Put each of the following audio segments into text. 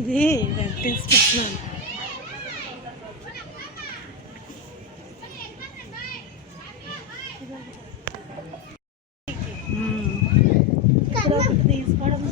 ఇది వెంకటేశ్వర తీసుకోవడం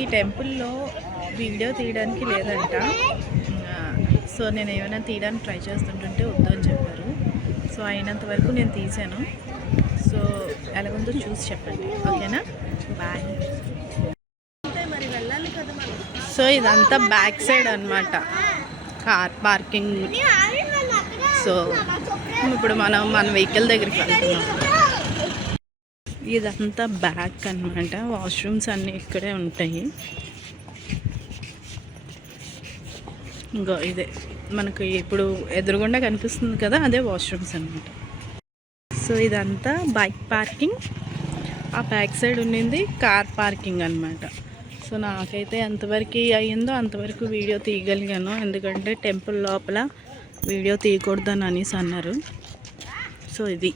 ఈ టెంపుల్లో వీడియో తీయడానికి లేదంట. సో నేను ఏమైనా తీయడానికి ట్రై చేస్తుంటుంటే వద్దు అని చెప్పారు. సో అయినంత వరకు నేను తీసాను. సో ఎలాగుందో చూసి చెప్పండి, ఓకేనా? బాయ్. మరి వెళ్ళాలి కదా మనం. సో ఇదంతా బ్యాక్ సైడ్ అన్నమాట, కార్ పార్కింగ్. సో ఇప్పుడు మనం మన వెహికల్ దగ్గరికి వెళ్తున్నాం. ఇదంతా బ్యాక్ అన్నమాట. వాష్రూమ్స్ అన్నీ ఇక్కడే ఉంటాయి. ఇంకో ఇదే మనకు ఇప్పుడు ఎదురుగుండా కనిపిస్తుంది కదా, అదే వాష్రూమ్స్ అన్నమాట. సో ఇదంతా బైక్ పార్కింగ్. ఆ బ్యాక్ సైడ్ ఉండింది కార్ పార్కింగ్ అన్నమాట. సో నాకైతే ఎంతవరకు అయ్యిందో అంతవరకు వీడియో తీయగలిగాను, ఎందుకంటే టెంపుల్ లోపల వీడియో తీయకూడదని అనేసి అన్నారు. సో ఇది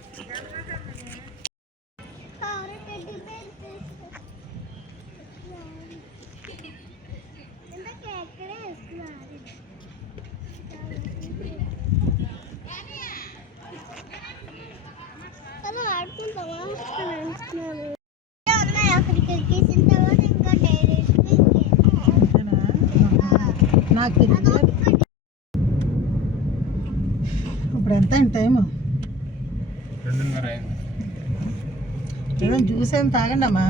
నాకు తెలియదు. ఇప్పుడు ఎంత అయింది టైము? 2:30 జ్యూస్ ఏం తాగండి అమ్మా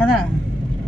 కదా.